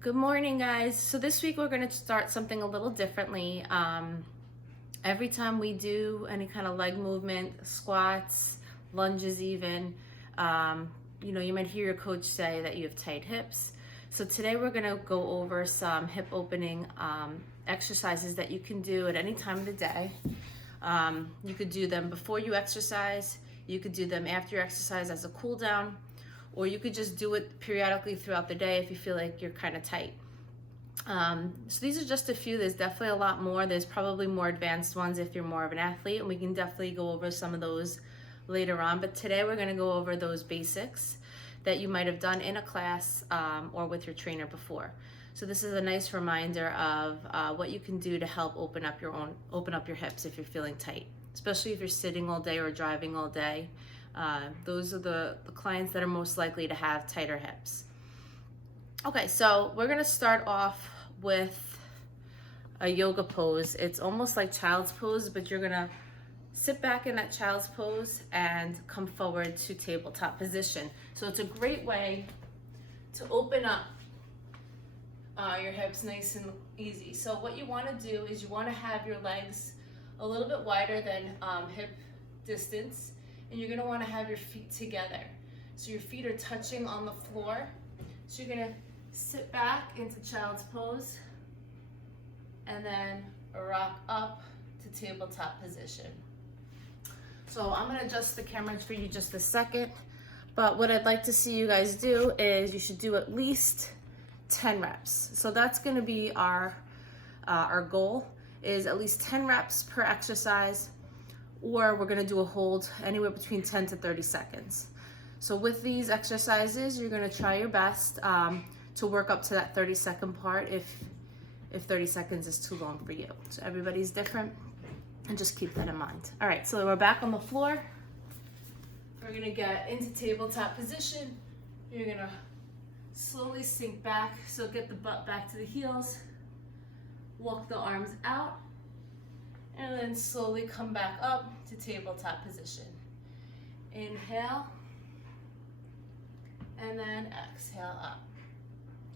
Good morning, guys. So this week we're going to start something a little differently. Every time we do any kind of leg movement, squats, lunges even, you might hear your coach say that you have tight hips. So today we're going to go over some hip opening exercises that you can do at any time of the day. You could do them before you exercise. You could do them after your exercise as a cool down. Or you could just do it periodically throughout the day if you feel like you're kind of tight. So these are just a few. There's definitely a lot more. There's probably more advanced ones if you're more of an athlete, and we can definitely go over some of those later on. But today we're going to go over those basics that you might have done in a class or with your trainer before. So this is a nice reminder of what you can do to help open up your hips if you're feeling tight, especially if you're sitting all day or driving all day. Those are the clients that are most likely to have tighter hips. Okay, so we're gonna start off with a yoga pose. It's almost like child's pose, but you're gonna sit back in that child's pose and come forward to tabletop position. So it's a great way to open up your hips nice and easy. So what you wanna do is you wanna have your legs a little bit wider than hip distance. And you're gonna wanna have your feet together. So your feet are touching on the floor. So you're gonna sit back into child's pose and then rock up to tabletop position. So I'm gonna adjust the camera for you just a second, but what I'd like to see you guys do is you should do at least 10 reps. So that's gonna be our goal, is at least 10 reps per exercise, or we're gonna do a hold anywhere between 10 to 30 seconds. So with these exercises, you're gonna try your best to work up to that 30-second part if 30 seconds is too long for you. So everybody's different, and just keep that in mind. All right, so we're back on the floor. We're gonna get into tabletop position. You're gonna slowly sink back, so get the butt back to the heels, walk the arms out, and then slowly come back up to tabletop position. Inhale, and then exhale up.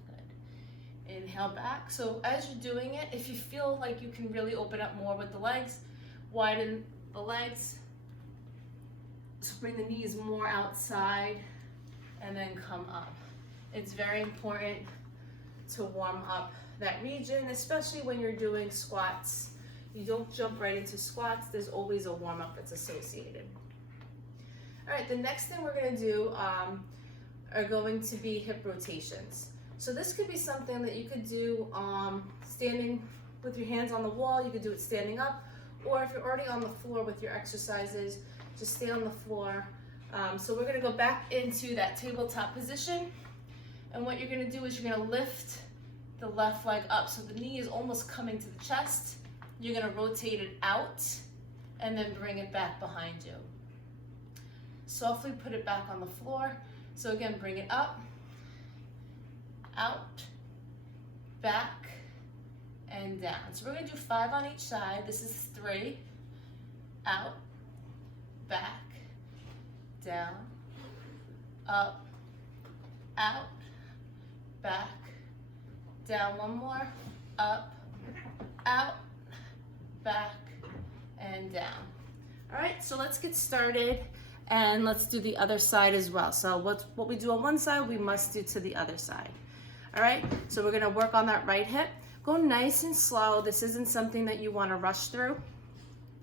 Good. Inhale back. So as you're doing it, if you feel like you can really open up more with the legs, widen the legs. So bring the knees more outside and then come up. It's very important to warm up that region, especially when you're doing squats. You don't jump right into squats. There's always a warm-up that's associated. All right, the next thing we're gonna do are going to be hip rotations. So this could be something that you could do standing with your hands on the wall. You could do it standing up, or if you're already on the floor with your exercises, just stay on the floor. So we're gonna go back into that tabletop position. And what you're gonna do is you're gonna lift the left leg up. So the knee is almost coming to the chest. You're gonna rotate it out and then bring it back behind you. Softly put it back on the floor. So again, bring it up, out, back, and down. So we're gonna do 5 on each side. This is 3, out, back, down, up, out, back, down. One more, up, out, back, and down. All right, so let's get started and let's do the other side as well. So what we do on one side, we must do to the other side. All right, so we're gonna work on that right hip. Go nice and slow. This isn't something that you wanna rush through.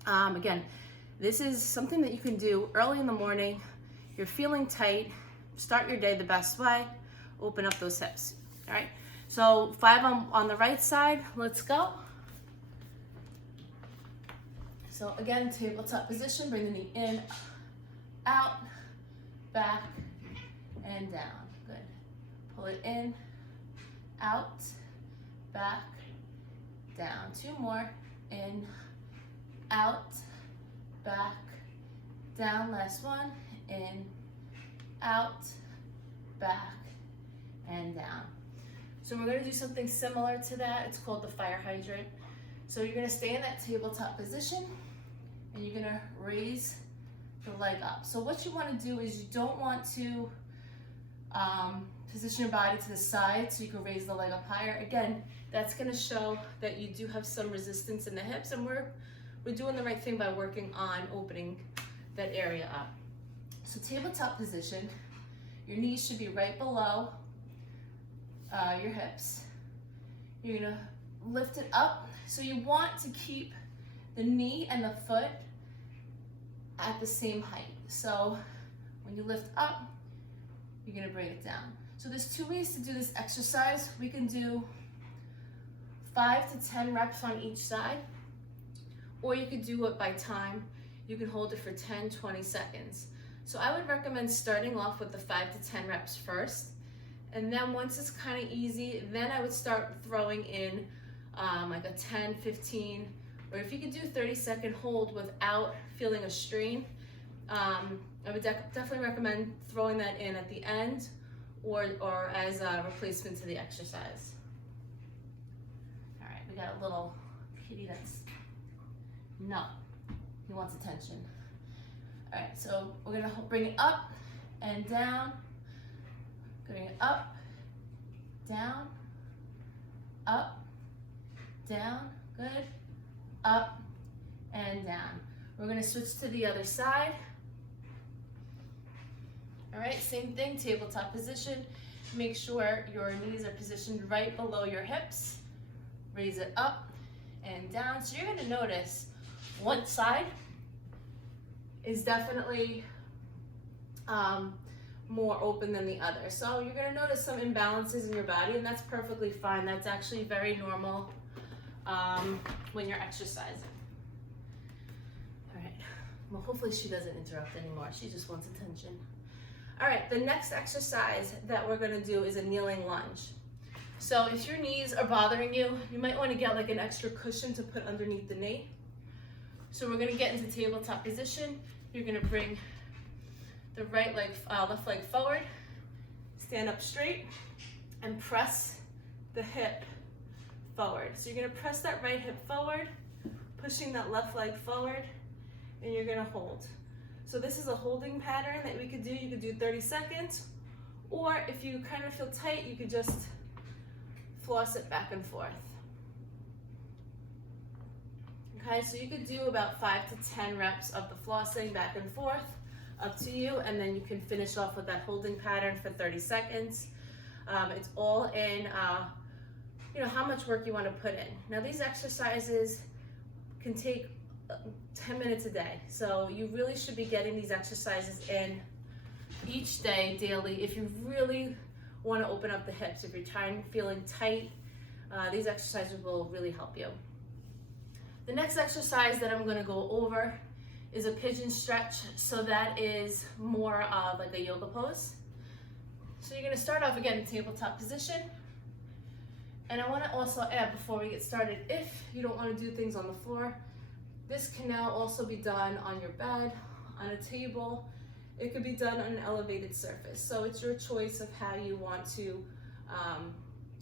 Again, this is something that you can do early in the morning. You're feeling tight, start your day the best way, open up those hips. All right, so 5 on the right side, let's go. So again, tabletop position, bring the knee in, out, back, and down. Good. Pull it in, out, back, down. 2 more. In, out, back, down. Last one. In, out, back, and down. So we're gonna do something similar to that. It's called the fire hydrant. So you're gonna stay in that tabletop position and you're gonna raise the leg up. So what you wanna do is you don't want to Position your body to the side so you can raise the leg up higher. Again, that's gonna show that you do have some resistance in the hips, and we're doing the right thing by working on opening that area up. So tabletop position, your knees should be right below your hips. You're gonna lift it up. So you want to keep the knee and the foot at the same height. So when you lift up, you're gonna bring it down. So there's two ways to do this exercise. We can do 5 to 10 reps on each side, or you could do it by time. You can hold it for 10, 20 seconds. So I would recommend starting off with the 5 to 10 reps first, and then once it's kind of easy, then I would start throwing in like a 10, 15, or if you could do 30-second hold without feeling a strain, I would definitely recommend throwing that in at the end or as a replacement to the exercise. All right, we got a little kitty that's, no, he wants attention. All right, so we're gonna bring it up and down, bring it up, down, good, up and down. We're gonna switch to the other side. All right, same thing, tabletop position. Make sure your knees are positioned right below your hips. Raise it up and down. So you're gonna notice one side is definitely more open than the other. So you're gonna notice some imbalances in your body, and that's perfectly fine. That's actually very normal when you're exercising. All right, well, hopefully she doesn't interrupt anymore. She just wants attention. All right, the next exercise that we're gonna do is a kneeling lunge. So if your knees are bothering you, you might wanna get like an extra cushion to put underneath the knee. So we're gonna get into tabletop position. You're gonna bring the right leg, left leg forward, stand up straight, and press the hip forward. So you're gonna press that right hip forward, pushing that left leg forward, and you're gonna hold. So this is a holding pattern that we could do. You could do 30 seconds, or if you kind of feel tight, you could just floss it back and forth. Okay, so you could do about 5 to 10 reps of the flossing back and forth, up to you, and then you can finish off with that holding pattern for 30 seconds. It's all in, how much work you want to put in. Now these exercises can take 10 minutes a day, so you really should be getting these exercises in each day, daily, if you really want to open up the hips. If you're feeling tight, these exercises will really help you. The next exercise that I'm going to go over is a pigeon stretch. So that is more of like a yoga pose. So you're going to start off again in tabletop position. And I want to also add, before we get started, if you don't want to do things on the floor, this can now also be done on your bed, on a table. It could be done on an elevated surface. So it's your choice of how you want to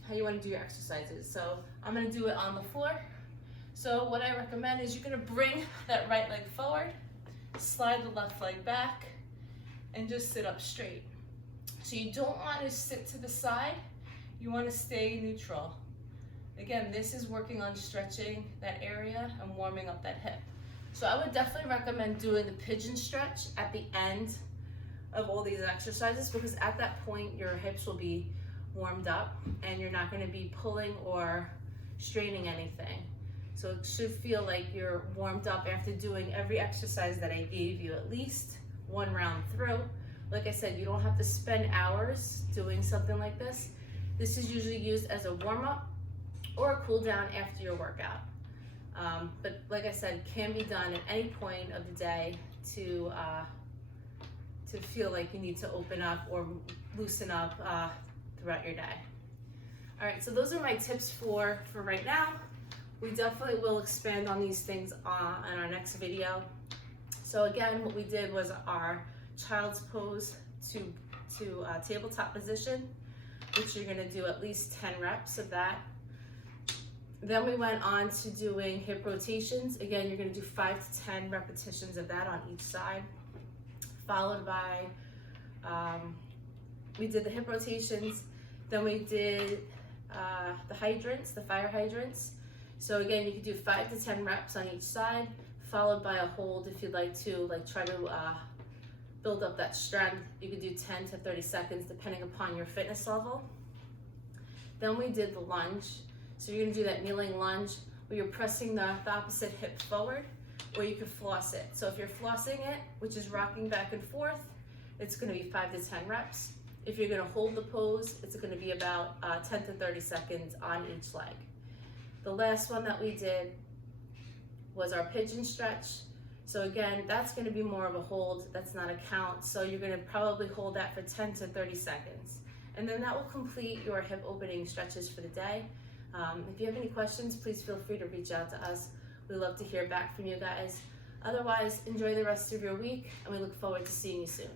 do your exercises. So I'm going to do it on the floor. So what I recommend is you're going to bring that right leg forward, slide the left leg back, and just sit up straight. So you don't want to sit to the side. You want to stay neutral. Again, this is working on stretching that area and warming up that hip. So I would definitely recommend doing the pigeon stretch at the end of all these exercises, because at that point your hips will be warmed up and you're not going to be pulling or straining anything. So it should feel like you're warmed up after doing every exercise that I gave you, at least one round through. Like I said, you don't have to spend hours doing something like this. This is usually used as a warm-up or a cool down after your workout. But like I said, can be done at any point of the day to feel like you need to open up or loosen up throughout your day. All right, so those are my tips for right now. We definitely will expand on these things in our next video. So again, what we did was our child's pose to tabletop position, which you're gonna do at least 10 reps of that. Then we went on to doing hip rotations. Again, you're gonna do 5 to 10 repetitions of that on each side, followed by We did the hip rotations, then we did the hydrants, the fire hydrants. So again, you could do 5 to 10 reps on each side, followed by a hold if you'd like to try to build up that strength. You could do 10 to 30 seconds depending upon your fitness level. Then we did the lunge. So you're gonna do that kneeling lunge where you're pressing the opposite hip forward, or you could floss it. So if you're flossing it, which is rocking back and forth, it's gonna be 5 to 10 reps. If you're gonna hold the pose, it's gonna be about 10 to 30 seconds on each leg. The last one that we did was our pigeon stretch. So again, that's gonna be more of a hold, that's not a count. So you're gonna probably hold that for 10 to 30 seconds. And then that will complete your hip opening stretches for the day. If you have any questions, please feel free to reach out to us. We love to hear back from you guys. Otherwise, enjoy the rest of your week, and we look forward to seeing you soon.